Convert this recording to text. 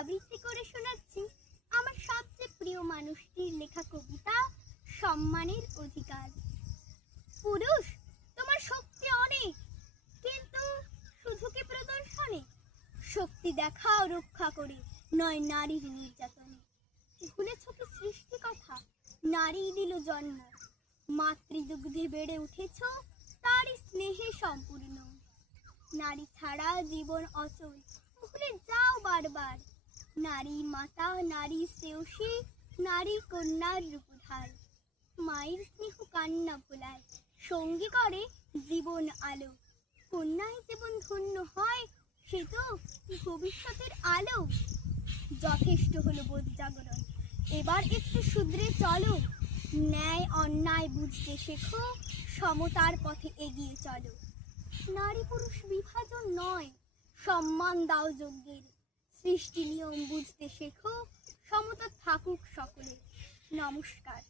আবৃত্তি করে শোনাচ্ছি আমার সবচেয়ে প্রিয় মানুষটির লেখা কবিতা সম্মানের অধিকার। পুরুষ, তোমার শক্তি অনেক, কিন্তু শুধু কি প্রদর্শনে? শক্তি দেখাও রক্ষা করে, নয় নারীর নির্যাতনে। ভুলেছ কি সৃষ্টি কথা? নারী দিল জন্ম, মাতৃদুগ্ধে বেড়ে উঠেছ, তারই স্নেহে সম্পূর্ণ। নারী ছাড়া জীবন অচল, ভুলে যাও বারবার। নারী মাতা, নারী শ্রেয়সী, নারী কন্যার রূপধার। মায়ের স্নেহ কান্না ভোলায়, সঙ্গী করে জীবন আলো। কন্যায় জীবন ধন্য হয়, সে তো ভবিষ্যতের আলো। যথেষ্ট হলো বোধ জাগরণ, এবার একটু শুধরে চলো। ন্যায় অন্যায় বুঝতে শেখো, সমতার পথে এগিয়ে চলো। নারী পুরুষ বিভাজন নয়, সম্মান দাও যজ্ঞের। সৃষ্টি নিয়ম বুঝতে শেখো, সমতা থাকুক সকলে। নমস্কার।